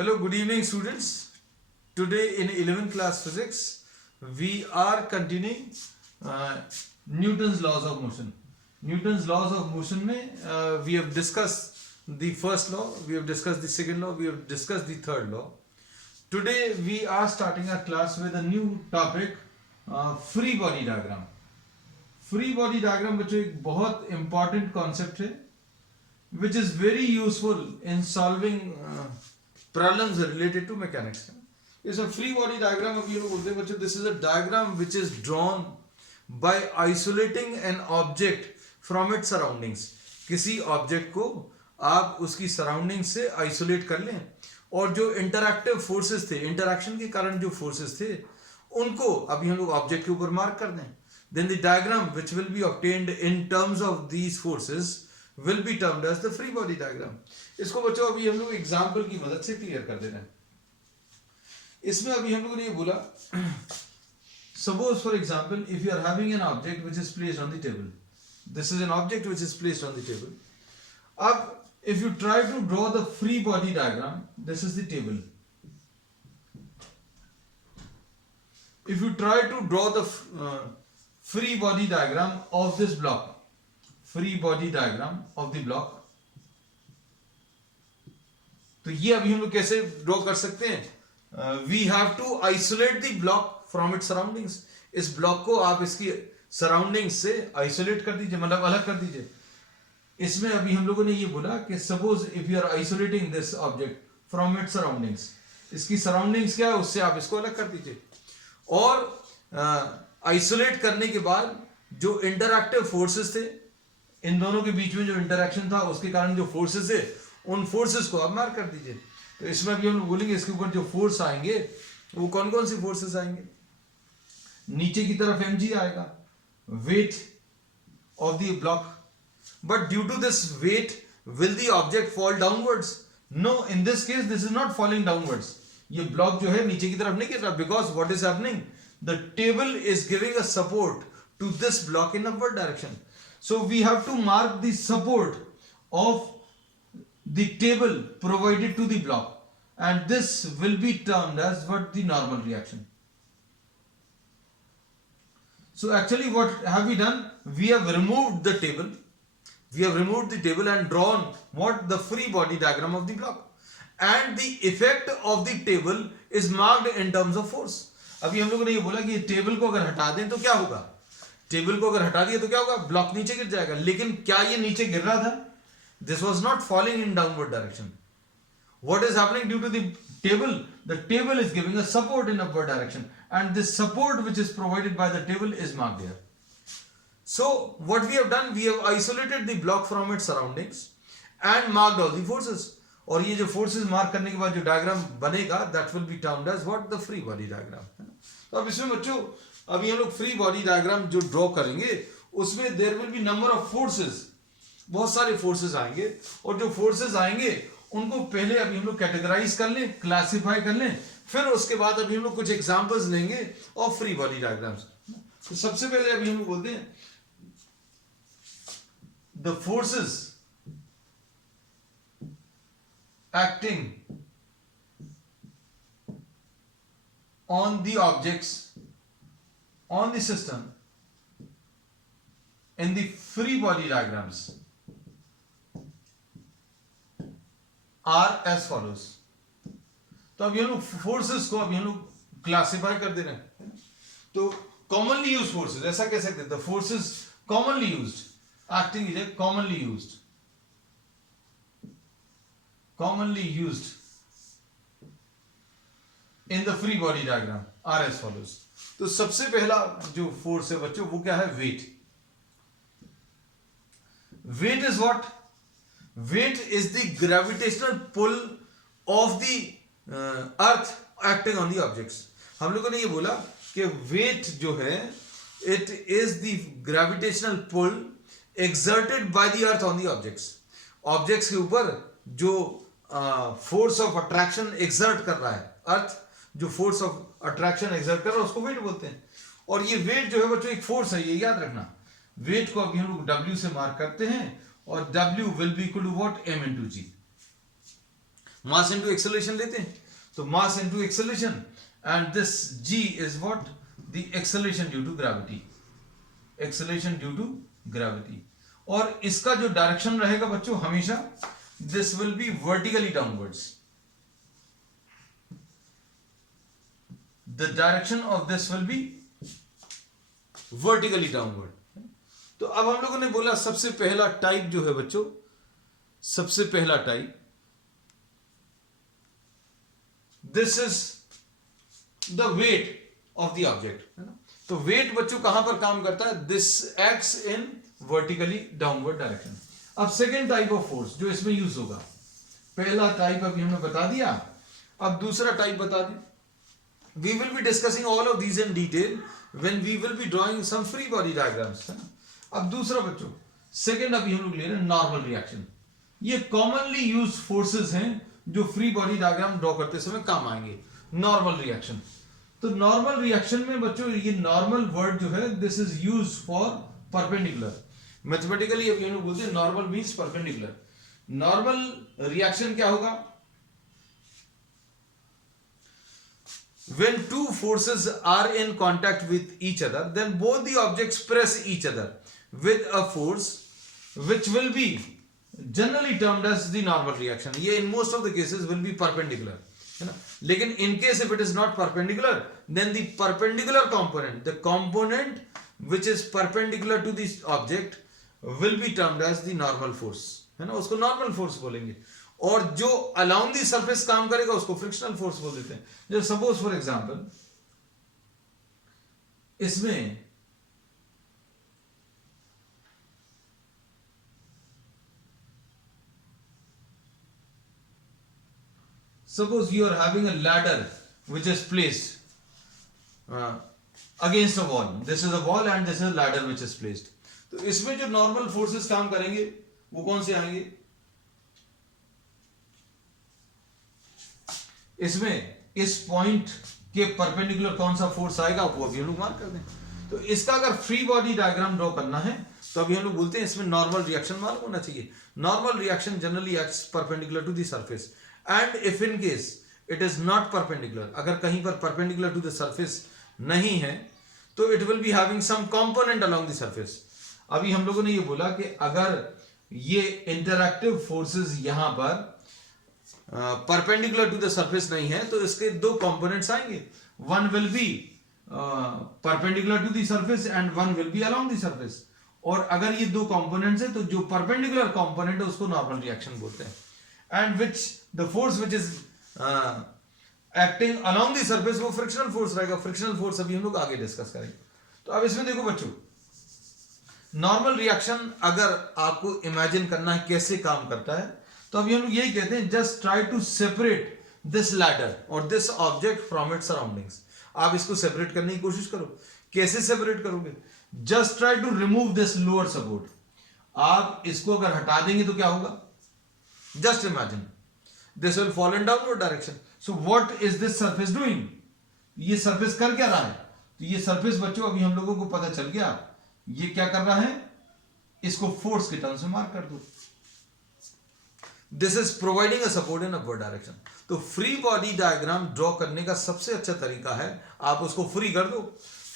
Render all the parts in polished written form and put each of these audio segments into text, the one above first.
Hello, good evening, students. Today in 11th class physics, we are continuing Newton's laws of motion. Newton's laws of motion में we have discussed the first law, we have discussed the second law, we have discussed the third law. Today we are starting our class with a new topic, free body diagram. Free body diagram बच्चों एक बहुत important concept है which is very useful in solving problems related to mechanics. It's a free body diagram of you बोलते हैं बच्चों. This is a diagram which is drawn by isolating an object from its surroundings. किसी object को आप उसकी surrounding से isolate कर लें और जो इंटरैक्टिव फोर्सेस थे, इंटरैक्शन के कारण जो फोर्सेस थे उनको अभी हम लोग ऑब्जेक्ट के ऊपर मार्क कर दें. Then the diagram which will be obtained in terms of these forces will be termed as the free body diagram. इसको बच्चों अभी हम लोग एग्जाम्पल की मदद से क्लियर कर दे रहे हैं. इसमें अभी हम लोगों ने ये बोला, suppose for example if you are having an object which is placed on the table. This is an object which is placed on the table. अब if you try to draw the free body diagram, this is the table. If you try to draw the free body diagram of this block, free body diagram of the block, तो ये अभी हम लोग कैसे draw कर सकते हैं? We have to isolate the block from its surroundings. इस ब्लॉक को आप इसकी सराउंडिंग्स से आइसोलेट कर दीजिए, मतलब अलग कर दीजिए. इसमें अभी हम लोगों ने ये बोला कि suppose if you are isolating this object from its surroundings, इसकी सराउंडिंग्स क्या है उससे आप इसको अलग कर दीजिए. और आइसोलेट करने के बाद जो इंटरैक्टिव फोर्सेस थे, इन दोनों के बीच में जो इंटरैक्शन था उसके कारण जो फोर्सेस थे उन फोर्सेस को आप मार्क कर दीजिए. तो इसमें अभी हम लोग बोलेंगे इसके ऊपर जो फोर्स आएंगे वो कौन कौन सी फोर्सेस आएंगे. नीचे की तरफ mg आएगा, weight of the block. But due to this weight will the object fall downwards? No, in this case this is not falling downwards. ये ब्लॉक जो है नीचे की तरफ नहीं गिर रहा, because what is happening, the table is giving a support to this block in upward direction. So we have to mark the support of the table provided to the block, and this will be termed as what the normal reaction. So actually what have we done? We have removed the table. We have removed the table and drawn what? The free body diagram of the block. And the effect of the table is marked in terms of force. अभी हम लोगों ने ये बोला कि table को अगर हटा दें तो क्या होगा? टेबल को अगर हटा दिया तो क्या होगा? ब्लॉक नीचे गिर जाएगा. लेकिन क्या ये नीचे गिर रहा था? This was not falling in downward direction. What is happening due to the table? The table is giving a support in upward direction, and this support which is provided by the table is marked here. So what we have done, we have isolated the block from its surroundings and marked all the forces. और ये जो forces mark करने के बाद जो diagram बनेगा that will be termed as what? The free body diagram. तो अब इसमें बच्चों अभी हम लोग फ्री बॉडी डायग्राम जो ड्रॉ करेंगे उसमें there will be number of forces. बहुत सारे फोर्सेस आएंगे और जो फोर्सेस आएंगे उनको पहले अभी हम लोग कैटेगराइज कर लें, क्लासिफाई कर लें, फिर उसके बाद अभी हम लोग कुछ एग्जांपल्स लेंगे ऑफ फ्री बॉडी डायग्राम्स. तो सबसे पहले अभी हम लोग बोलते हैं the forces acting on the objects on the system in the free body diagrams are as follows. तो अब ये लोग फोर्सेस को अभी हम लोग क्लासिफाई कर दे रहे हैं. तो कॉमनली यूज्ड फोर्सेस, ऐसा कह सकते हैं the forces commonly used, acting is commonly used, commonly used in the free body diagram are as follows. तो सबसे पहला जो फोर्स है बच्चों वो क्या है? Weight. Weight is what? Weight is the gravitational pull of the earth acting on the objects. हम लोगों ने ये बोला कि वेट जो है it is the gravitational pull exerted by the earth on the objects. Objects के ऊपर जो फोर्स ऑफ अट्रैक्शन एक्सर्ट कर रहा है, अर्थ जो फोर्स ऑफ अट्रैक्शन एक्सर्ट कर रहा है उसको वेट बोलते हैं. और ये वेट जो है बच्चों एक फोर्स है, ये याद रखना. वेट को अभी हम लोग W से मार्क करते हैं और W will be equal to what? M into G. Mass into acceleration लेते हैं, तो mass into acceleration, and this g is what, the acceleration due to gravity, acceleration due to gravity. और इसका जो डायरेक्शन रहेगा बच्चों हमेशा, this will be vertically downwards, the direction of this will be vertically downward. तो अब हम लोगों ने बोला सबसे पहला टाइप जो है बच्चों, सबसे पहला type, this is the wait of the object, है ना। तो वेट बच्चों कहां पर काम करता है, this acts in vertically downward direction. अब सेकेंड टाइप ऑफ फोर्स जो इसमें यूज होगा, पहला टाइप अभी हमने बता दिया, अब दूसरा टाइप बता दें। We will be discussing all of these in detail when we will be drawing some free body diagrams, है ना। अब दूसरा बच्चों, सेकेंड अभी हम लोग ले रहे हैं नॉर्मल रिएक्शन। ये कॉमनली यूज फोर्सेस हैं जो फ्री बॉडी डायग्राम ड्रॉ करते समय काम आएंगे। नॉर्मल रिएक्शन, तो नॉर्मल रिएक्शन में बच्चों ये नॉर्मल वर्ड जो है, this is use for perpendicular. Mathematically अभी हम लोग बोलते हैं normal means perpendicular. Normal reaction क्या होगा, when two forces are in contact with each other, then both the objects press each other with a force which will be generally termed as the normal reaction. ये in most of the cases will be perpendicular, है ना। लेकिन in case if it is not perpendicular, then the perpendicular component, the component which is perpendicular to this object will be termed as the normal force, है ना, उसको normal force बोलेंगे। और जो along the surface काम करेगा उसको frictional force बोल देते हैं। जैसे सपोज फॉर एग्जांपल, इसमें suppose you are having a ladder which is placed against a wall, this is a wall and this is a ladder which is placed. तो इसमें जो नॉर्मल फोर्सेस काम करेंगे वो कौन से आएंगे, इसमें इस पॉइंट के परपेंडिकुलर कौन सा फोर्स आएगा वो अभी हम लोग मार्क कर दें। तो इसका अगर फ्री बॉडी डायग्राम ड्रॉ करना है तो अभी हम लोग बोलते हैं इसमें नॉर्मल रिएक्शन मालूम होना चाहिए। Normal reaction generally acts perpendicular to the surface, and if in case it is not perpendicular, अगर कहीं पर परपेंडिकुलर टू द सरफेस नहीं है तो it will be having some component along the surface. अभी हम लोगों ने ये बोला कि अगर ये इंटरएक्टिव फोर्सेस यहां पर परपेंडिकुलर टू द सरफेस नहीं है तो इसके दो कंपोनेंट्स आएंगे, one will be perpendicular to the surface and one will be along the surface. और अगर ये दो कंपोनेंट्स है तो जो परपेंडिकुलर कंपोनेंट है उसको नॉर्मल रिएक्शन बोलते हैं, and which the force which is acting along the surface वो फ्रिक्शनल फोर्स रहेगा। फ्रिक्शनल फोर्स अभी हम लोग आगे डिस्कस करेंगे। तो अब इसमें देखो बच्चों, नॉर्मल रिएक्शन अगर आपको इमेजिन करना है कैसे काम करता है तो अभी हम लोग यही कहते हैं, just try to separate this ladder और this object from its surroundings. आप इसको सेपरेट करने की कोशिश करो। कैसे सेपरेट करोगे, just try to remove this lower support. आप इसको अगर हटा देंगे तो क्या होगा, just imagine this will fall in downward direction. So what is this surface doing, ये सरफेस कर क्या रहा है, तो ये सरफेस बच्चों अभी हम लोगों को पता चल गया ये क्या कर रहा है, इसको फोर्स के टर्म्स में मार्क कर दो। This is providing a support in upward direction. तो फ्री बॉडी डायग्राम ड्रॉ करने का सबसे अच्छा तरीका है आप उसको फ्री कर दो।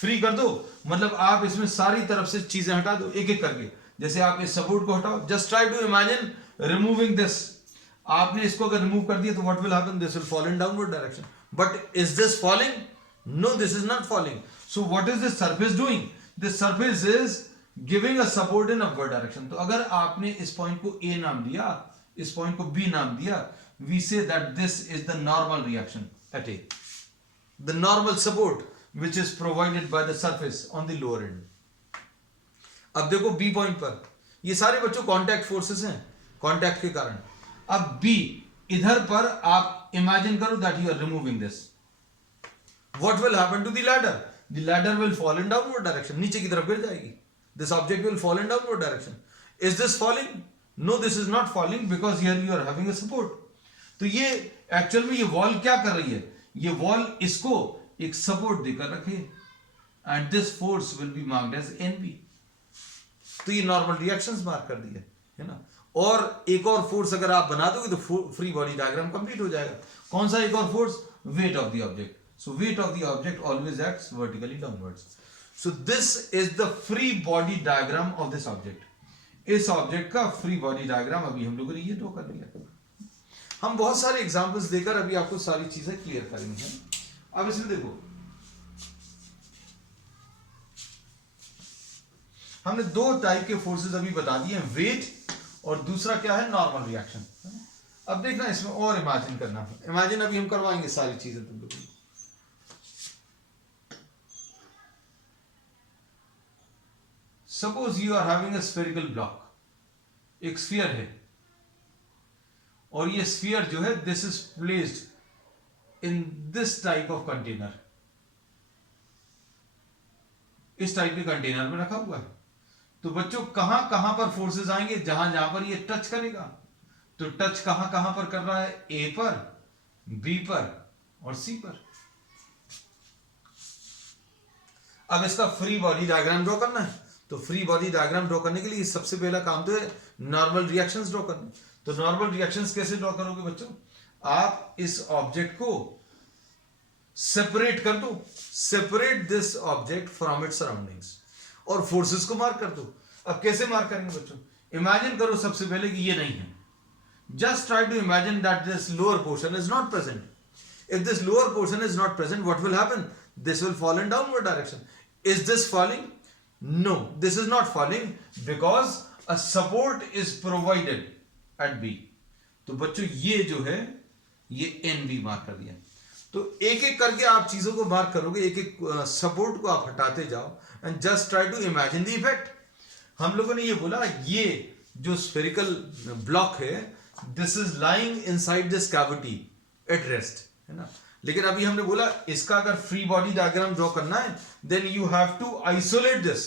फ्री कर दो मतलब आप इसमें सारी तरफ से चीजें हटा दो एक एक करके। जैसे आप इस सपोर्ट को हटाओ, just try to imagine removing this. आपने इसको अगर रिमूव कर दिया तो what will happen, this will fall in downward direction. But is this falling, no this is not falling. So what is this surface doing, this surface is giving a support in upward direction. तो अगर आपने इस point को ए नाम दिया, इस point को B नाम दिया, we say that this is the normal reaction at A, the normal support which is provided by the surface on the lower end. अब देखो बी पॉइंट पर ये सारे बच्चों कांटेक्ट फोर्सेस हैं, कांटेक्ट के कारण। अब बी इधर पर आप इमेजिन करो that you are removing this, what will happen to the ladder, the ladder will fall in downward direction, नीचे की तरफ गिर जाएगी। This object will fall in downward direction. Is this falling, no this is not falling because here you are having a support. तो ये actual में ये wall क्या कर रही है, ये वॉल इसको एक सपोर्ट देकर रखे and this force will be marked as NP. तो ये नॉर्मल रिएक्शंस मार्क कर दिए है ना। और एक और फोर्स अगर आप बना दोगे तो फ्री बॉडी डायग्राम कंप्लीट हो जाएगा। कौन सा एक और force? Wait of the object. So wait of the object always acts vertically downwards. So this is the free body diagram of this object. इस ऑब्जेक्ट का फ्री बॉडी डायग्राम अभी हम लोगों ने ये ड्रॉ कर लिया। हम बहुत सारे एग्जांपल्स देकर अभी आपको सारी चीजें क्लियर करेंगे। अब इसमें देखो, हमने दो टाइप के फोर्सेस अभी बता दिए हैं, वेट और दूसरा क्या है? Normal reaction. अब देखना इसमें और इमेजिन करना। इमेजिन अभी हम करवाएंगे सारी चीजें तुम लोगों को। Suppose you are having a spherical block, एक स्फीयर है और ये स्फीयर जो है this is placed in this type of container, इस टाइप के कंटेनर में रखा हुआ है। तो बच्चों कहां कहां पर फोर्सेस आएंगे? जहां जहां पर ये टच करेगा। तो टच कहां कहां पर कर रहा है? ए पर, बी पर और सी पर। अब इसका फ्री बॉडी डायग्राम ड्रॉ करना है। तो फ्री बॉडी डायग्राम ड्रॉ करने के लिए सबसे पहला काम तो है नॉर्मल रिएक्शंस ड्रॉ करना। तो नॉर्मल रिएक्शंस कैसे ड्रॉ करोगे बच्चों? आप इस ऑब्जेक्ट को सेपरेट कर दो, separate this object from its surroundings और फोर्सेस को मार्क कर दो। अब कैसे मार्क करेंगे बच्चों? इमेजिन करो सबसे पहले कि ये नहीं है। Just try to imagine that this lower portion is not present. If this lower portion is not present, what will happen? This will fall in downward direction. Is this falling? No, this is not falling because a support is provided at B. तो बच्चों ये जो है ये NB mark कर दिया। तो एक एक करके आप चीजों को मार्क करोगे, एक एक सपोर्ट को आप हटाते जाओ and just try to imagine the effect. हम लोगों ने ये बोला ये जो स्फेरिकल ब्लॉक है this is lying inside this cavity at rest, है ना। लेकिन अभी हमने बोला इसका अगर फ्री बॉडी डायग्राम ड्रॉ करना है then you have to isolate this,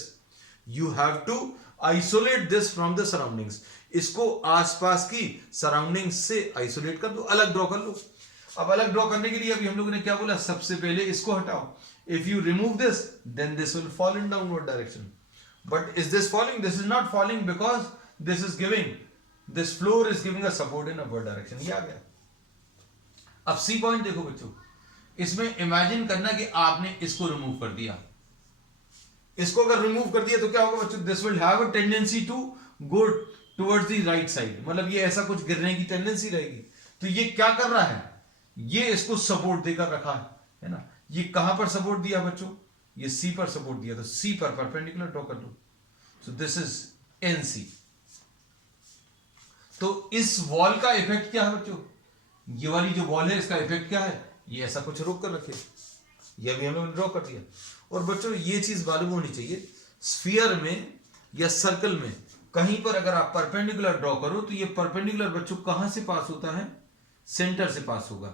you have to isolate this from the surroundings. इसको आसपास की सराउंडिंग्स से आइसोलेट कर दो, अलग ड्रॉ कर लो। अब अलग ड्रॉ करने के लिए अभी हम लोगों ने क्या बोला? सबसे पहले इसको हटाओ। If you remove this then this will fall in downward direction. But is this falling? This is not falling because this is giving, this floor is giving a support in upward direction. ये आ गया। अब C point देखो बच्चों, इसमें imagine करना कि आपने इसको रिमूव कर दिया। इसको अगर रिमूव कर दिया तो क्या होगा बच्चों? This will have a tendency to go towards the right side, मतलब ये ऐसा कुछ गिरने की टेंडेंसी रहेगी। तो ये क्या कर रहा है? ये इसको सपोर्ट देकर रखा है ना। ये कहां पर सपोर्ट दिया बच्चों? ये सी पर सपोर्ट दिया। तो सी पर परपेंडिकुलर ड्रॉ कर दो। So this is NC. तो इस वॉल का इफेक्ट क्या है बच्चों? ये वाली जो वॉल है इसका इफेक्ट क्या है? ये ऐसा कुछ रोक कर रखे, ये भी हमने ड्रॉ कर दिया। और बच्चों ये चीज मालूम होनी चाहिए, स्फीयर में या सर्कल में कहीं पर अगर आप परपेंडिकुलर ड्रॉ करो तो ये परपेंडिकुलर बच्चों कहां से पास होता है? सेंटर से पास होगा।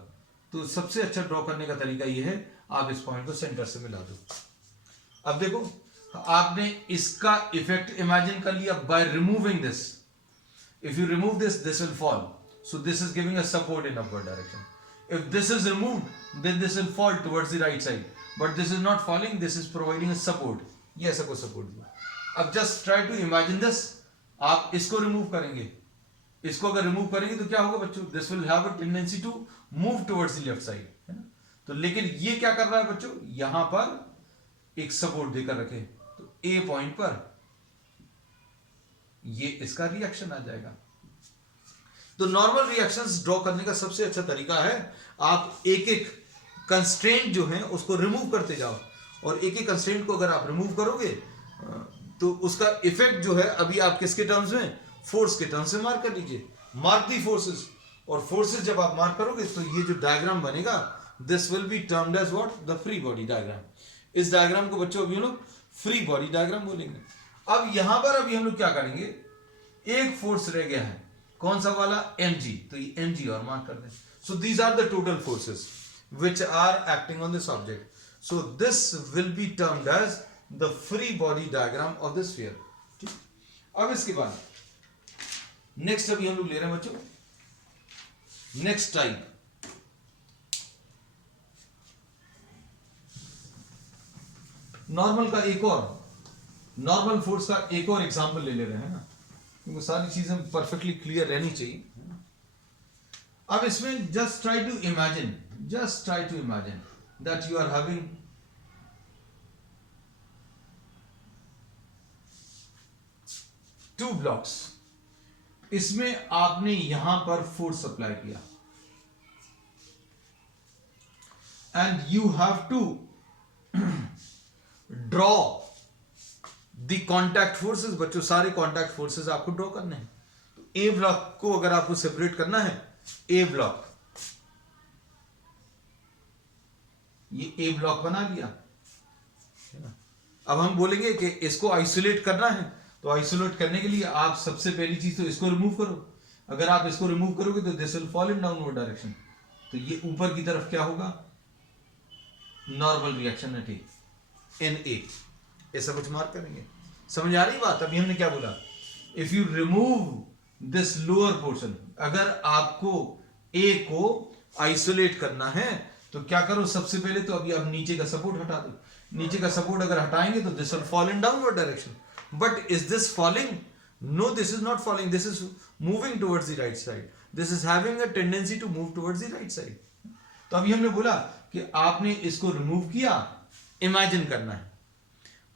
तो सबसे अच्छा ड्रॉ करने का तरीका ये है आप इस पॉइंट को सेंटर से मिला दो। अब देखो आपने इसका इफेक्ट इमेजिन कर लिया by removing this. If you remove this this will fall, so this is giving a support in upward direction. If this is removed then this will fall towards the right side, but this is not falling, this is providing a support. ये ऐसा कोई support दिया। अब just try to imagine this. आप इसको remove करेंगे, इसको अगर रिमूव करेंगे तो क्या होगा बच्चों? This will have a tendency to move towards the left side, है ना। तो लेकिन ये क्या कर रहा है बच्चों? यहां पर एक सपोर्ट देकर रखे, तो ए पॉइंट पर ये इसका रिएक्शन आ जाएगा। तो नॉर्मल रिएक्शंस ड्रॉ करने का सबसे अच्छा तरीका है आप एक एक कंस्ट्रेंट जो है उसको रिमूव करते जाओ। और एक एक कंस्ट्रेंट को अगर आप रिमूव करोगे तो उसका इफेक्ट जो है अभी आप किसके टर्म्स में? फोर्स के टर्म्स में मार्क कर लीजिए। मार्क दी फोर्सेस, और फोर्सेस जब आप मार्क करोगे तो ये जो डायग्राम बनेगा this will be termed as what? The free body diagram. इस डायग्राम को बच्चों अभी हम लोग फ्री बॉडी डायग्राम बोलेंगे। अब यहां पर अभी हम लोग क्या करेंगे? एक फोर्स रह गया है, कौन सा वाला? mg। तो ये mg और मार्क कर दें। So these are the total forces which are acting on this object. So this will be termed as the free body diagram of the sphere. ठीक। अब इसके बाद नेक्स्ट अभी हम लोग ले रहे हैं बच्चों नेक्स्ट टाइप। नॉर्मल का एक और, नॉर्मल फोर्स का एक और एग्जांपल ले रहे हैं ना। क्योंकि सारी चीजें परफेक्टली क्लियर रहनी चाहिए। अब इसमें just try to imagine that you are having two blocks. इसमें आपने यहां पर फोर्स अप्लाई किया and you have to draw the contact forces. बच्चों सारे कॉन्टैक्ट फोर्सेस आपको ड्रॉ करने हैं। तो ए ब्लॉक को अगर आपको सेपरेट करना है, ए ब्लॉक, ये ए ब्लॉक बना लिया। अब हम बोलेंगे कि इसको आइसोलेट करना है, तो आइसोलेट करने के लिए आप सबसे पहली चीज तो इसको रिमूव करो। अगर आप इसको रिमूव करोगे तो this will fall in downward direction, तो ये ऊपर की तरफ क्या होगा, नॉर्मल रिएक्शन है, ठीक, एन ए, ऐसा कुछ मार्क करेंगे। समझ आ रही बात? अभी हमने क्या बोला, if you remove this lower portion, अगर आपको ए को आइसोलेट करना है तो क्या करो, सबसे पहले तो अभी आप नीचे का सपोर्ट हटा दो। नीचे का सपोर्ट अगर हटाएंगे तो this will fall in downward direction. But is this falling? No, this is not falling, this is moving towards the right side, this is having a tendency to move towards the right side. तो अभी हमने बोला कि आपने इसको remove किया, imagine करना है,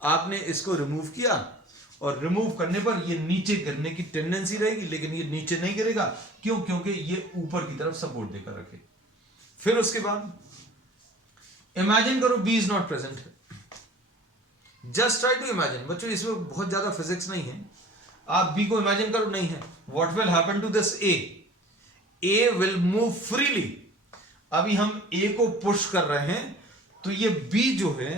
आपने इसको रिमूव किया और रिमूव करने पर ये नीचे गिरने की टेंडेंसी रहेगी, लेकिन ये नीचे नहीं गिरेगा। क्यों? क्योंकि ये ऊपर की तरफ सपोर्ट देकर रखे। फिर उसके बाद इमेजिन करो B is not present. Just try to imagine. बच्चों इसमें बहुत ज्यादा फिजिक्स नहीं है, आप बी को इमेजिन करो, नहीं है। What will happen to this A? A will move freely. अभी हम ए को पुश कर रहे हैं, तो ये बी जो है,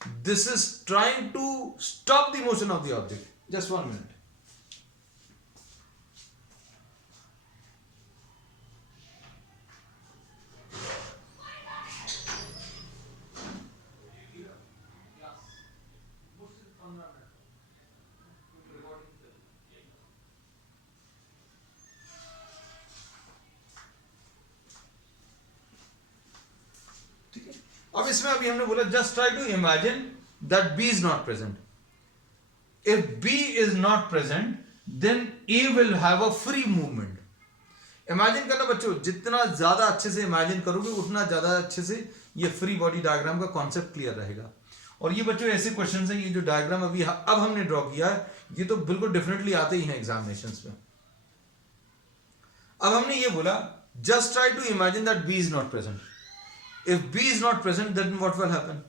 this is trying to stop the motion of the object. Just 1 minute. अब इसमें अभी हमने बोला just try to imagine that B is not present. If B is not present then A will have a free movement. Imagine करना बच्चों, जितना ज्यादा अच्छे से इमेजिन करोगे उतना ज्यादा अच्छे से ये फ्री बॉडी डायग्राम का कॉन्सेप्ट क्लियर रहेगा। और ये बच्चों ऐसे क्वेश्चंस हैं, ये जो डायग्राम अभी अब हमने ड्रॉ किया है, ये तो बिल्कुल डिफरेंटली आते ही हैं एग्जामिनेशंस में। अब हमने ये बोला just try to imagine that B is not present. If B is not present, then what will happen?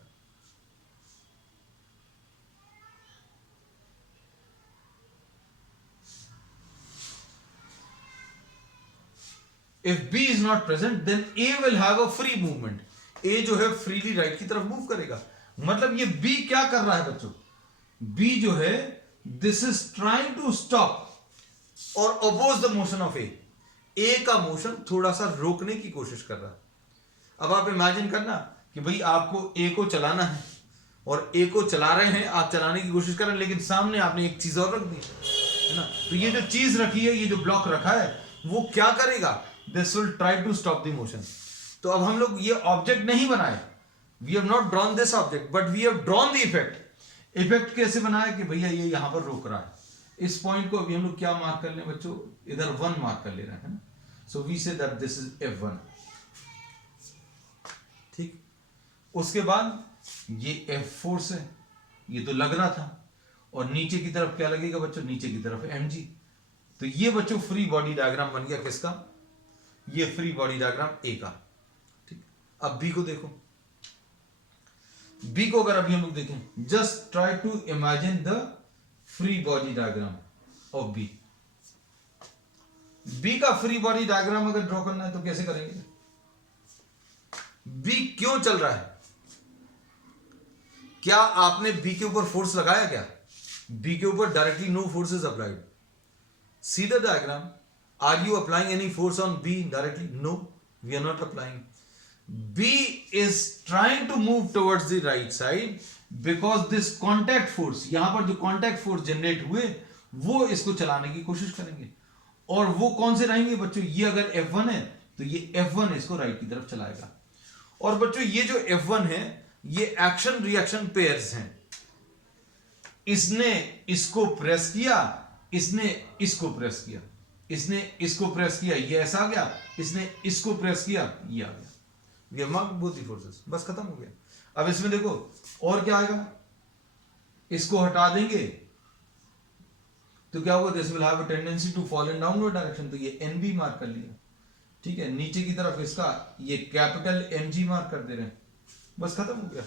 If B is not present, then A will have a free movement. A जो है freely right की तरफ move करेगा। मतलब ये B क्या कर रहा है बच्चों? B जो है, this is trying to stop or oppose the motion of A. A का मोशन थोड़ा सा रोकने की कोशिश कर रहा है। अब आप इमेजिन करना कि भाई आपको ए को चलाना है और ए को चला रहे हैं, आप चलाने की कोशिश कर रहे हैं, लेकिन सामने आपने एक चीज और रख दी है ना। तो ये जो चीज रखी है, ये जो ब्लॉक रखा है, वो क्या करेगा? This will try to stop the motion. तो अब हम लोग ये ऑब्जेक्ट नहीं बनाए, we have not drawn this object, but we have drawn the effect. Effect कैसे बनाया कि भैया ये यहां पर रोक रहा है। इस पॉइंट को अभी हम लोग क्या मार्क कर लें बच्चों? इधर 1 मार्क कर ले रहे हैं। So we say that this is F1। ठीक, उसके बाद ये F4 है, ये तो लग रहा था, और नीचे की तरफ क्या लगेगा बच्चों? नीचे की तरफ mg। तो ये बच्चों फ्री बॉडी डायग्राम बन गया किसका? ये फ्री बॉडी डायग्राम ए का। ठीक, अब बी को देखो। बी को अगर अभी हम लोग देखें, just try to imagine the free body diagram of B. B का फ्री बॉडी डायग्राम अगर ड्रॉ करना है तो कैसे करेंगे? बी क्यों चल रहा है? क्या आपने बी के ऊपर फोर्स लगाया क्या? बी के ऊपर directly no force is applied. See the diagram. Are you applying any force on B directly? No, we are not applying. B is trying to move towards the right side because this contact force, यहां पर जो contact force generate हुए वो इसको चलाने की कोशिश करेंगे। और वो कौन से रहेंगे बच्चों? ये अगर F1 है तो ये F1 इसको राइट की तरफ चलाएगा। और बच्चों ये जो F1 है, ये एक्शन रिएक्शन पेयर्स हैं। इसने इसको प्रेस किया, इसने इसको प्रेस किया, इसने इसको प्रेस किया, ये ऐसा आ गया, इसने इसको प्रेस किया, ये आ गया, ये मार्क बोथ द फोर्सेस, बस खत्म हो गया। अब इसमें देखो और क्या आएगा, इसको हटा देंगे तो क्या होगा, this will have a tendency to fall in downward direction, तो ये एन बी मार्क कर लिया, ठीक है। नीचे की तरफ इसका ये कैपिटल एम जी मार्क कर दे रहे हैं, बस खत्म हो गया।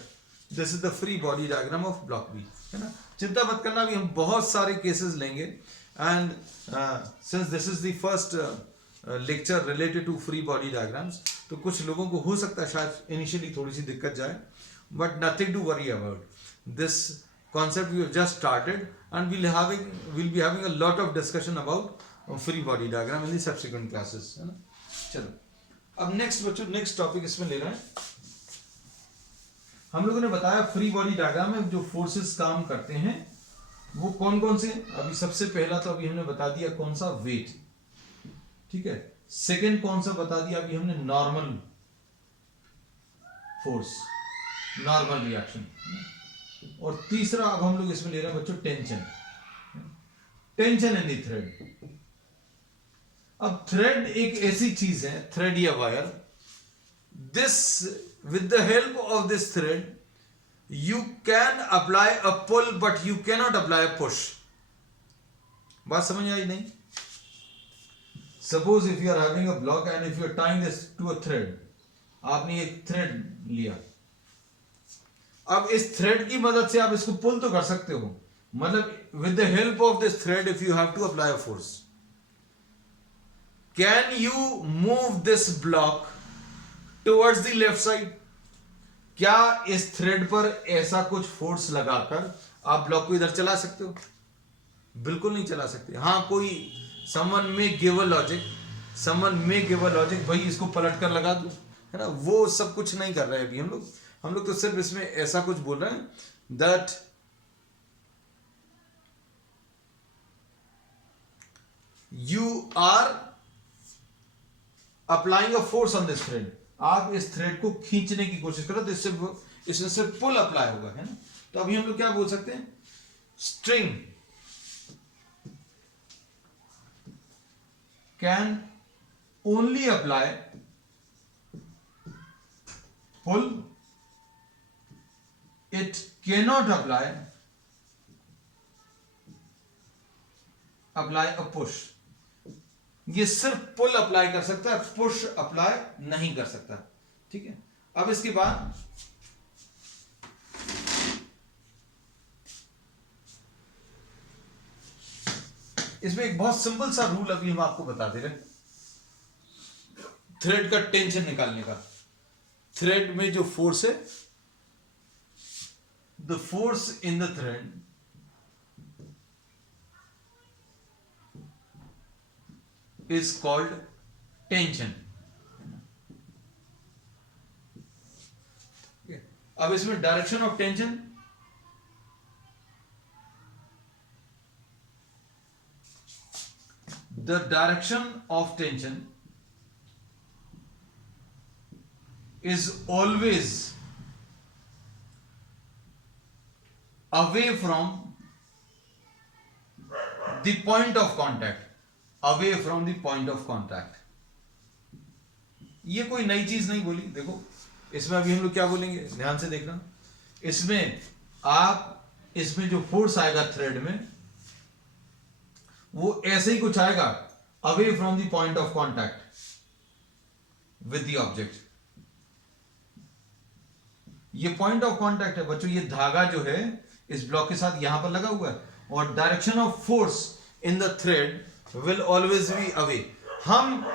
This is the free body diagram of block B, है ना। चिंता मत करना, भी हम बहुत सारे केसेस लेंगे, and since this is the first lecture related to free body diagrams, तो कुछ लोगों को हो सकता है शायद इनिशियली थोड़ी सी दिक्कत जाए, but nothing to worry about this concept. We have just started and we'll be having a lot of discussion about free body diagram in the subsequent classes, है ना। चलो अब नेक्स्ट बच्चों, नेक्स्ट टॉपिक इसमें ले रहे हैं। हम लोगों ने बताया फ्री बॉडी डायग्राम में जो फोर्सेस काम करते हैं वो कौन कौन से। अभी सबसे पहला तो अभी हमने बता दिया कौन सा, वेट, ठीक है। सेकंड कौन सा बता दिया अभी हमने, नॉर्मल फोर्स, नॉर्मल रिएक्शन। और तीसरा अब हम लोग इसमें ले रहे हैं बच्चों tension, tension in the thread. अब थ्रेड एक ऐसी चीज है, थ्रेड या wire, this with the help of this thread you can apply a pull but you can not apply a push. बात समझ आई नहीं? Suppose if you are having a block and if you are tying this to a thread, आपने एक thread लिया, अब इस thread की मदद से आप इसको पुल तो कर सकते हो, मतलब with the help of this thread if you have to apply a force, can you move this block towards the left side? क्या इस थ्रेड पर ऐसा कुछ फोर्स लगाकर आप ब्लॉक को इधर चला सकते हो? बिल्कुल नहीं चला सकते। हाँ, कोई समवन में गिव अ लॉजिक, भाई इसको पलट कर लगा दो, है ना, वो सब कुछ नहीं कर रहे अभी हम लोग तो सिर्फ इसमें ऐसा कुछ बोल रहे हैं that you are applying a force on this thread. आप इस थ्रेड को खींचने की कोशिश करो तो इससे सिर्फ पुल अप्लाई होगा, है ना। तो अभी हम लोग क्या बोल सकते हैं, string can only apply pull, it cannot apply a push। ये सिर्फ पुल अप्लाई कर सकता है, पुश अप्लाई नहीं कर सकता, ठीक है। अब इसके बाद इसमें एक बहुत सिंपल सा रूल अभी हम आपको बता दे रहे हैं, थ्रेड का टेंशन निकालने का। थ्रेड में जो फोर्स है, the force in the thread is called tension। अब इसमें direction of tension, the direction of tension is always away from the point of contact, away from the point of contact। ये कोई नई चीज नहीं बोली, देखो इसमें अभी हम लोग क्या बोलेंगे, ध्यान से देखना। इसमें जो फोर्स आएगा थ्रेड में वो ऐसे ही कुछ आएगा, away from the point of contact with the object. ये पॉइंट ऑफ कॉन्टैक्ट है बच्चों, ये धागा जो है इस ब्लॉक के साथ यहां पर लगा हुआ है, और direction of force in the thread will always be away. हम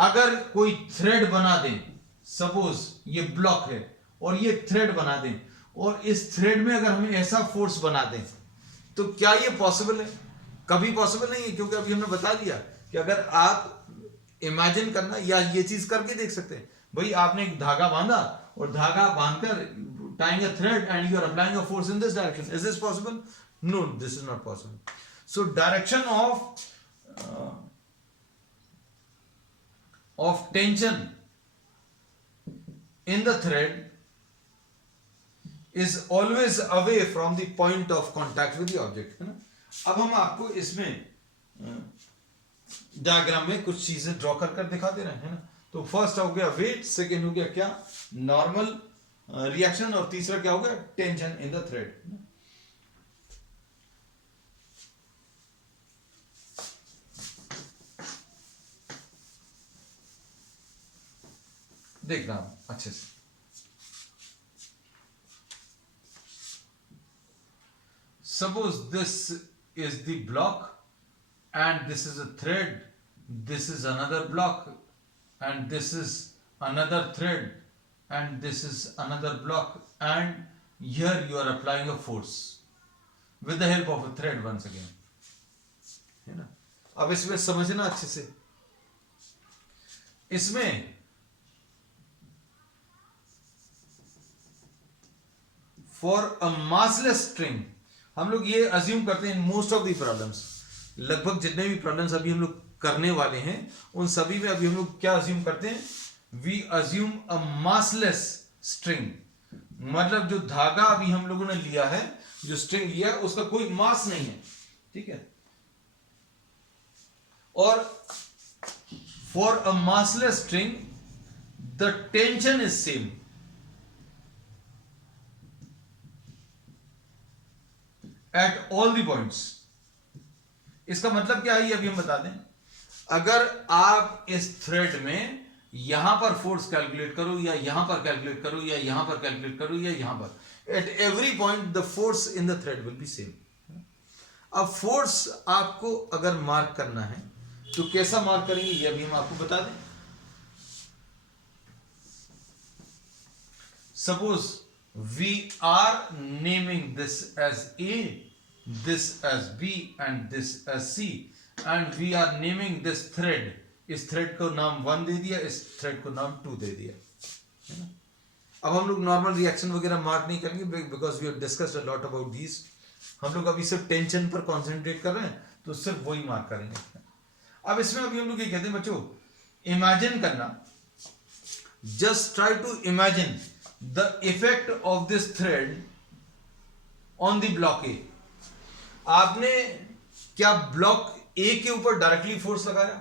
अगर कोई थ्रेड बना दें, सपोज ये ब्लॉक है और ये थ्रेड बना दें, और इस थ्रेड में अगर हम ऐसा फोर्स बना दें, तो क्या ये पॉसिबल है? कभी पॉसिबल नहीं है, क्योंकि अभी हमने बता दिया कि अगर आप इमेजिन करना या ये चीज करके देख सकते हैं, भाई आपने एक धागा बांधा और धागा बांधकर tying a thread and you are applying a force in this direction. Is this possible? No, this is not possible. So direction of tension in the thread is always away from the point of contact with the object, है ना। अब हम आपको इसमें diagram में कुछ चीजें draw कर कर दिखा दे रहे हैं, है ना। तो फर्स्ट हो गया वेट, सेकेंड हो गया क्या, नॉर्मल रिएक्शन, और तीसरा क्या हो गया, टेंशन इन द थ्रेड। देखना अच्छे से। Suppose this is the block and this is a thread, this is another block and this is another thread and this is another block, and here you are applying a force with the help of a thread once again, है ना। अब इसमें समझना अच्छे से, इसमें for a massless string हम लोग ये अज्यूम करते हैं, मोस्ट ऑफ द प्रॉब्लम्स, लगभग जितने भी प्रॉब्लम्स अभी हम लोग करने वाले हैं उन सभी में अभी हम लोग क्या अज्यूम करते हैं, we assume a massless string, मतलब जो धागा अभी हम लोगों ने लिया है, जो स्ट्रिंग लिया है उसका कोई मास नहीं है, ठीक है। और for a massless string the tension is same at all the points. इसका मतलब क्या है ये अभी हम बता दें। अगर आप इस थ्रेड में यहां पर फोर्स कैलकुलेट करो या यहां पर कैलकुलेट करो या यहां पर कैलकुलेट करो या यहां पर, at every point the force in the thread will be same. अब फोर्स आपको अगर मार्क करना है तो कैसा मार्क करेंगे ये अभी हम आपको बता दें। Suppose we are naming this as A, this as B and this as C, and we are naming this thread, इस थ्रेड को नाम 1 दे दिया, इस थ्रेड को नाम 2 दे दिया, है ना। अब हम लोग नॉर्मल रिएक्शन वगैरह मार्क नहीं करेंगे because we have discussed a lot about these. हम लोग अभी सिर्फ टेंशन पर कॉन्सेंट्रेट कर रहे हैं तो सिर्फ वही मार्क करेंगे। अब इसमें अभी हम लोग ये कहते हैं बच्चों, इमेजिन करना, just try to imagine the effect of this thread on the block A। आपने क्या ब्लॉक A के ऊपर डायरेक्टली फोर्स लगाया?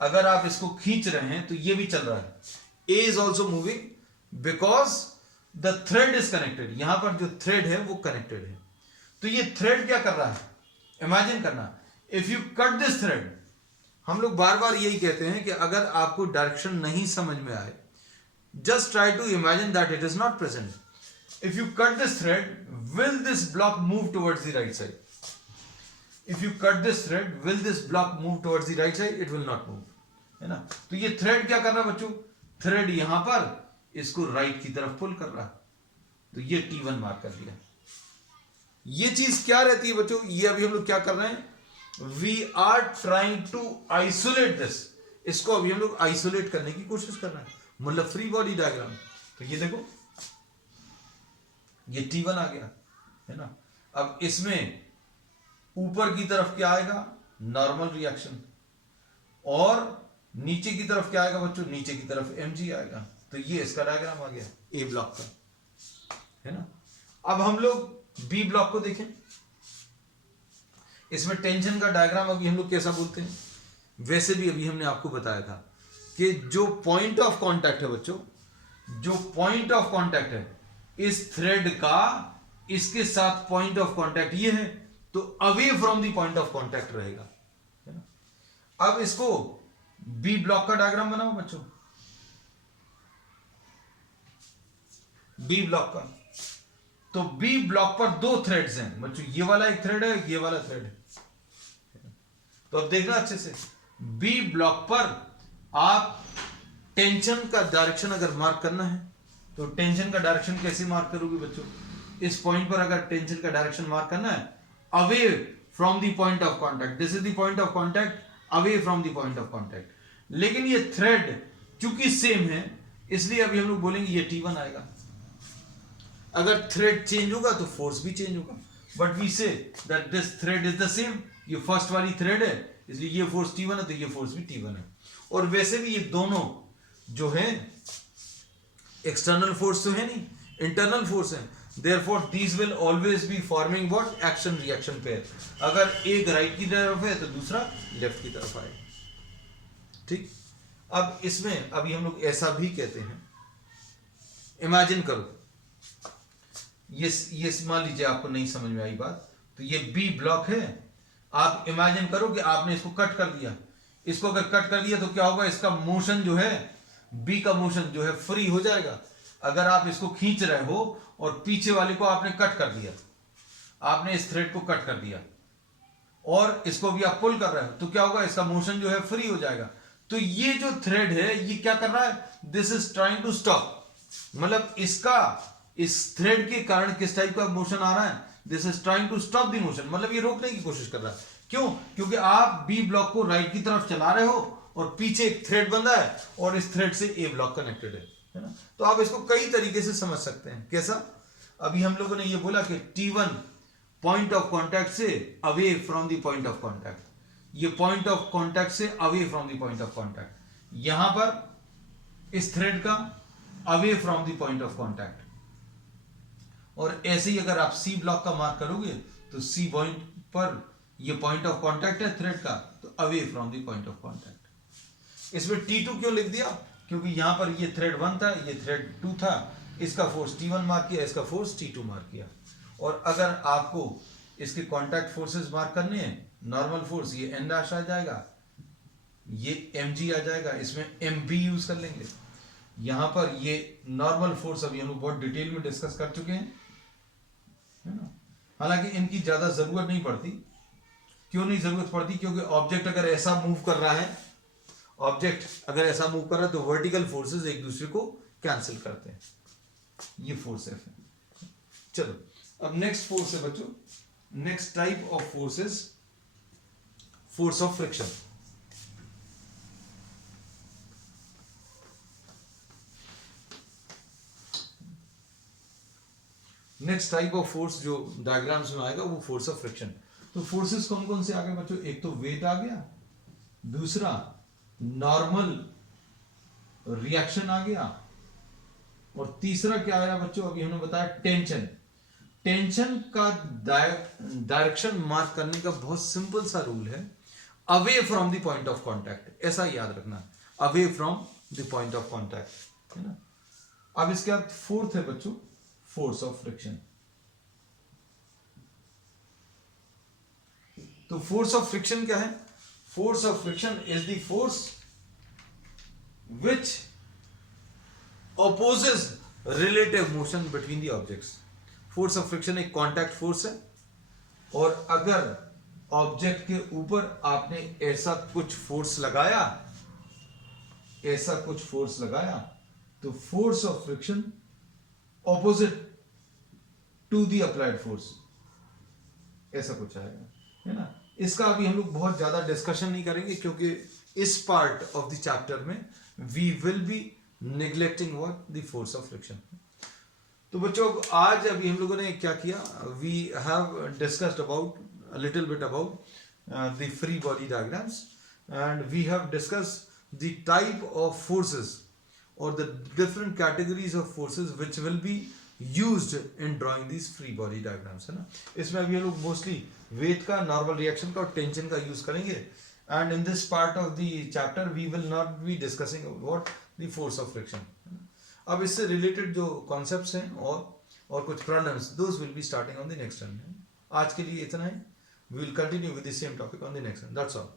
अगर आप इसको खींच रहे हैं तो ये भी चल रहा है, A is also moving because the thread is connected। यहां पर जो थ्रेड है वो कनेक्टेड है, तो ये थ्रेड क्या कर रहा है, इमेजिन करना, if you cut this thread. हम लोग बार बार यही कहते हैं कि अगर आपको डायरेक्शन नहीं समझ में आए, just try to imagine that it is not present. If you cut this thread, will this block move towards the right side? If you cut this thread, will this block move towards the right side? It will not move, है ना। तो ये thread क्या कर रहा है बच्चों, thread यहां पर इसको राइट की तरफ पुल कर रहा है, तो ये T1 मार्क कर दिया। ये चीज क्या रहती है बच्चों, ये अभी हम लोग क्या कर रहे हैं, we are trying to isolate this, इसको अभी हम लोग आइसोलेट करने की कोशिश कर रहे हैं, मतलब फ्री बॉडी डायग्राम। तो ये देखो ये T1 आ गया, है ना। अब इसमें ऊपर की तरफ क्या आएगा, नॉर्मल रिएक्शन, और नीचे की तरफ क्या आएगा बच्चों, नीचे की तरफ mg आएगा। तो ये इसका डायग्राम आ गया ए ब्लॉक का, है ना। अब हम लोग बी ब्लॉक को देखें, इसमें टेंशन का डायग्राम अभी हम लोग कैसा बोलते हैं, वैसे भी अभी हमने आपको बताया था कि जो पॉइंट ऑफ कांटेक्ट है बच्चों, जो पॉइंट ऑफ कांटेक्ट है इस थ्रेड का, इसके साथ पॉइंट ऑफ कांटेक्ट ये है, तो away from the point of contact रहेगा, है ना। अब इसको बी ब्लॉक का डायग्राम बनाओ बच्चों, बी ब्लॉक का। तो बी ब्लॉक पर 2 थ्रेड्स हैं बच्चों, ये वाला एक थ्रेड है, ये वाला थ्रेड है। तो अब देखना अच्छे से, बी ब्लॉक पर आप टेंशन का डायरेक्शन अगर मार्क करना है तो टेंशन का डायरेक्शन कैसे मार्क करोगे बच्चों, इस पॉइंट पर अगर टेंशन का डायरेक्शन मार्क करना है, away from the point of contact, this is the point of contact, away from the point of contact. लेकिन ये थ्रेड क्योंकि सेम है इसलिए अभी हम लोग बोलेंगे ये T1 आएगा। अगर थ्रेड चेंज होगा तो फोर्स भी चेंज होगा, but we say that this thread is the same, ये फर्स्ट वाली थ्रेड है इसलिए ये फोर्स T1 है, तो ये फोर्स भी T1 है। और वैसे भी ये दोनों जो है एक्सटर्नल फोर्स तो है नहीं, इंटरनल फोर्स है, therefore these will always be forming what action reaction pair. अगर एक राइट की तरफ है तो दूसरा लेफ्ट की तरफ आए, ठीक। अब इसमें अभी हम लोग ऐसा भी कहते हैं, इमेजिन करो, ये मान लीजिए आपको नहीं समझ में आई बात, तो ये बी ब्लॉक है, आप इमेजिन करो कि आपने इसको कट कर दिया, इसको अगर कट कर दिया तो क्या होगा, इसका मोशन जो है, बी का मोशन जो है फ्री हो जाएगा। अगर आप इसको खींच रहे हो और पीछे वाले को आपने कट कर दिया, आपने इस थ्रेड को कट कर दिया और इसको भी आप पुल कर रहे हो, तो क्या होगा, इसका मोशन जो है फ्री हो जाएगा। तो ये जो थ्रेड है ये क्या कर रहा है, this is trying to stop, मतलब इसका इस थ्रेड के कारण किस टाइप का मोशन आ रहा है, this is trying to stop the motion, मतलब ये रोकने की कोशिश कर रहा है। क्यों, क्योंकि आप बी ब्लॉक को राइट की तरफ चला रहे हो और पीछे एक थ्रेड बंधा है और इस थ्रेड से ए ब्लॉक कनेक्टेड है ना। तो आप इसको कई तरीके से समझ सकते हैं। कैसा, अभी हम लोगों ने ये बोला कि T1 पॉइंट ऑफ कांटेक्ट से away from the point of contact, ये पॉइंट ऑफ कांटेक्ट से away from the point of contact, यहां पर इस थ्रेड का away from the point of contact, और ऐसे ही अगर आप सी ब्लॉक का मार्क करोगे तो सी पॉइंट पर ये पॉइंट ऑफ कांटेक्ट है थ्रेड का, तो away from the point of contact. इसमें T2 क्यों लिख दिया, क्योंकि यहां पर ये थ्रेड 1 था, ये थ्रेड 2 था, इसका फोर्स T1 मार्क किया, इसका फोर्स T2 मार्क किया। और अगर आपको इसके कांटेक्ट फोर्सेस मार्क करने हैं, नॉर्मल फोर्स ये N' आ जाएगा, ये mg आ जाएगा, इसमें mb यूज कर लेंगे। यहां पर ये नॉर्मल फोर्स अभी हम लोग बहुत डिटेल में डिस्कस कर चुके हैं, है ना। हालांकि इनकी ज्यादा जरूरत नहीं पड़ती। क्यों नहीं जरूरत पड़ती, क्योंकि ऑब्जेक्ट अगर ऐसा मूव कर रहा है, ऑब्जेक्ट अगर ऐसा मूव कर रहा है तो वर्टिकल फोर्सेस एक दूसरे को कैंसिल करते हैं, ये फोर्स है। चलो अब नेक्स्ट फोर्स है बच्चों, next type of forces, force of friction. Next type of force जो डायग्राम्स में आएगा वो फोर्स ऑफ फ्रिक्शन। तो फोर्सेस कौन कौन से आ गए बच्चों, एक तो वेट आ गया, दूसरा नॉर्मल रिएक्शन आ गया, और तीसरा क्या आया बच्चों, अभी हमने बताया टेंशन। टेंशन का डायरेक्शन मार्क करने का बहुत सिंपल सा रूल है, away from the point of contact, ऐसा याद रखना, away from the point of contact, है ना। अब इसके बाद फोर्थ है बच्चों फोर्स ऑफ फ्रिक्शन। तो फोर्स ऑफ फ्रिक्शन क्या है, force of friction is the force which opposes relative motion between the objects। Force of friction एक कांटेक्ट फोर्स है, और अगर ऑब्जेक्ट के ऊपर आपने ऐसा कुछ फोर्स लगाया, ऐसा कुछ फोर्स लगाया, तो force of friction opposite to the applied force, ऐसा कुछ आएगा, है ना। इसका अभी हम लोग बहुत ज्यादा डिस्कशन नहीं करेंगे, क्योंकि इस पार्ट ऑफ द चैप्टर में we will be neglecting what the force of friction. तो बच्चों आज अभी हम लोगों ने क्या किया, we have discussed about a little bit about the free body diagrams, and we have discussed the type of forces और the different categories of forces which will be used in drawing these free body diagrams, है ना। इसमें अभी हम लोग mostly weight का, normal reaction का और टेंशन का यूज करेंगे, and in this part of the chapter we will not be discussing what the force of friction. अब इससे रिलेटेड जो कॉन्सेप्ट्स हैं और कुछ problems, those will be starting on the next one. आज के लिए इतना ही, we will continue with the same topic on the next one, that's all.